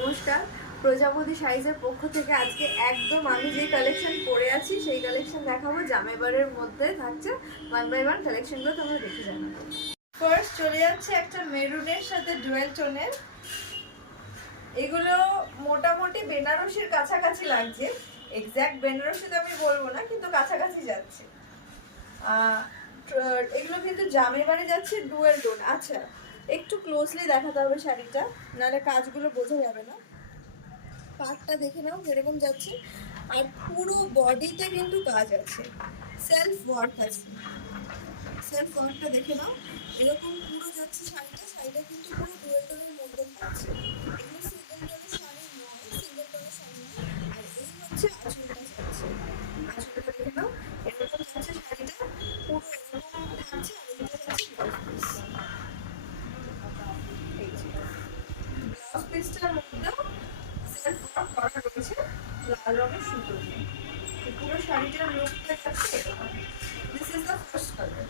নমস্কার, প্রজাপতি শাড়িজের পক্ষ থেকে আজকে একদম আমি যে কালেকশন পরে আছি সেই কালেকশন দেখাবো। জামাইবারের মধ্যে থাকছে 1 by 1 কালেকশনগুলো তোমরা দেখে জানো। ফার্স্ট চলে যাচ্ছে একটা মেরুনের সাথে ডুয়েল টোনের। এগুলো মোটামুটি বেনারসির কাছাকাছি লাগছে, এক্স্যাক্ট বেনারসি তো আমি বলবো না, কিন্তু কাছাকাছি যাচ্ছে। এগুলো কিন্তু জামাইবারে যাচ্ছে ডুয়েল টোন। আচ্ছা, একটু ক্লোজলি দেখাতে হবে শাড়িটা, নাহলে কাজগুলো বোঝা যাবে না। পার্টটা দেখে নাও যেরকম যাচ্ছে, আর পুরো বডিতে কিন্তু কাজ আছে, সেলফ ওয়ার্ক আছে। সেলফ ওয়ার্কটা দেখে নাও, এরকম পুরো যাচ্ছে শাড়িটা। শাড়িটা কিন্তু পুরো ডুয়েল টোনের মধ্যে থাকছে। এগুলো সিঙ্গেল টোনের শাড়ি নয়, সিঙ্গেল টোনের শাড়ি নয়। আর এই হচ্ছে আঁচলটা যাচ্ছে, আঁচলটা দেখে নাও এরকম যাচ্ছে শাড়িটা, পুরো এরকম থাকছে। আর এইটা যাচ্ছে ব্লাউজ পিস। ব্লাউজ পিসটার মধ্যেও সেলফ ওয়ার্ক করা রয়েছে লাল রঙের সুতো দিয়ে। পুরো শাড়িটার লুকটা যাচ্ছে এরকম। This is the first colour.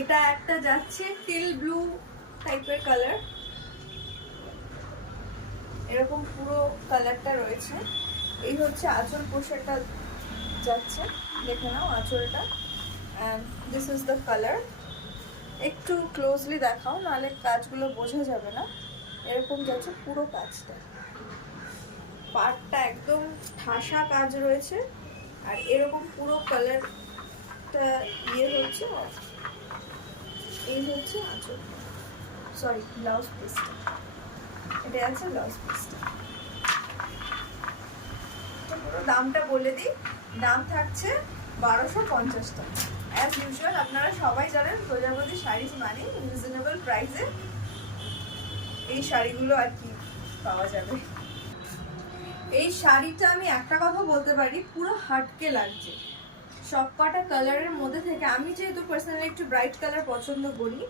এটা একটা যাচ্ছে টিল ব্লু টাইপের কালার, এরকম পুরো কালারটা রয়েছে। এই হচ্ছে আঁচল পোশাকটা যাচ্ছে, দেখে নাও আঁচলটা। And this is the colour. একটু ক্লোজলি দেখাও, নাহলে কাজগুলো বোঝা যাবে না। এরকম যাচ্ছে পুরো কাজটা, পার্টটা একদম ঠাসা কাজ রয়েছে। আর এরকম পুরো কালারটা হচ্ছে। এই হচ্ছে আঁচল, সরি ব্লাউজ পিসটা। এটা আছে ব্লাউজ পিসটা। পুরো দামটা বলে দিই, দাম থাকছে 1250 টাকা। অ্যাজ ইউজুয়াল আপনারা সবাই জানেন প্রজাপতি শাড়িজ মানে রিজনেবল প্রাইসে এই শাড়িগুলো আর কি পাওয়া যাবে। এই শাড়িটা আমি একটা কথা বলতে পারি, পুরো হাটকে লাগছে সব কটা কালারের মধ্যে থেকে। আমি যেহেতু পার্সোনালি একটু ব্রাইট কালার পছন্দ করি,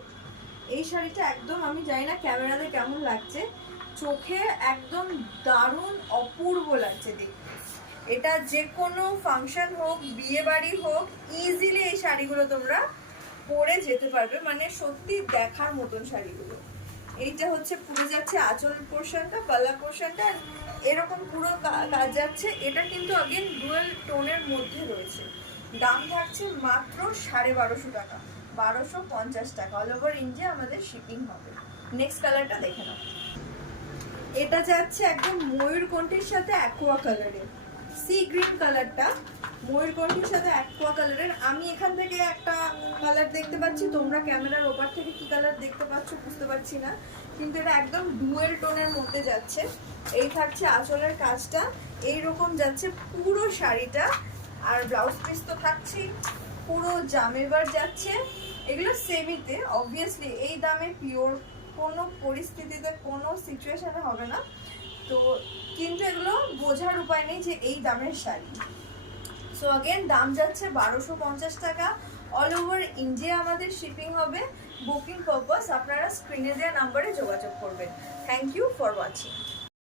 এই শাড়িটা একদম, আমি জানি না ক্যামেরাতে কেমন লাগছে, চোখে একদম দারুণ অপূর্ব লাগছে দেখতে। এটা যে কোনো ফাংশন হোক, বিয়ে বাড়ি হোক, ইজিলি এই শাড়িগুলো তোমরা পরে যেতে পারবে, মানে সত্যি দেখার মতন শাড়িগুলো। এইটা হচ্ছে পুরো যাচ্ছে আঁচল পোর্শনটা, গলা পোর্শনটা এরকম পুরো কাজ যাচ্ছে। এটা কিন্তু আগেন ডুয়েল টোনের মধ্যে রয়েছে। দাম থাকছে মাত্র 1250 টাকা, 1250 টাকা। অল ওভার ইন্ডিয়া আমাদের শিপিং হবে। নেক্সট কালারটা দেখে নাও। এটা যাচ্ছে একদম ময়ূরকণ্ঠীর সাথে অ্যাকোয়া কালারের, সি গ্রিন কালারটা ময়ূরকণ্ঠীর সাথে অ্যাকোয়া কালারের। আমি এখান থেকে একটা কালার দেখতে পাচ্ছি, তোমরা ক্যামেরার ওপার থেকে কি কালার দেখতে পাচ্ছ বুঝতে পারছি না, কিন্তু এটা একদম ডুয়েল টোনের মধ্যে যাচ্ছে। এই থাকছে আঁচলের কাজটা, এইরকম যাচ্ছে পুরো শাড়িটা। আর ব্লাউজ পিস তো থাকছেই, পুরো জামেবার যাচ্ছে। এগুলো সেমিতে, অবভিয়াসলি এই দামে পিওর কোনো পরিস্থিতিতে কোনো সিচুয়েশনে হবে না তো, কিন্তু এগুলো বোঝার উপায় নেই যে এই দামের শাড়ি। সো আগেন দাম যাচ্ছে 1250 টাকা। অল ওভার ইন্ডিয়া আমাদের শিপিং হবে। বুকিং পারপাস আপনারা স্ক্রিনে দেওয়া নাম্বারে যোগাযোগ করবেন। Thank you for watching.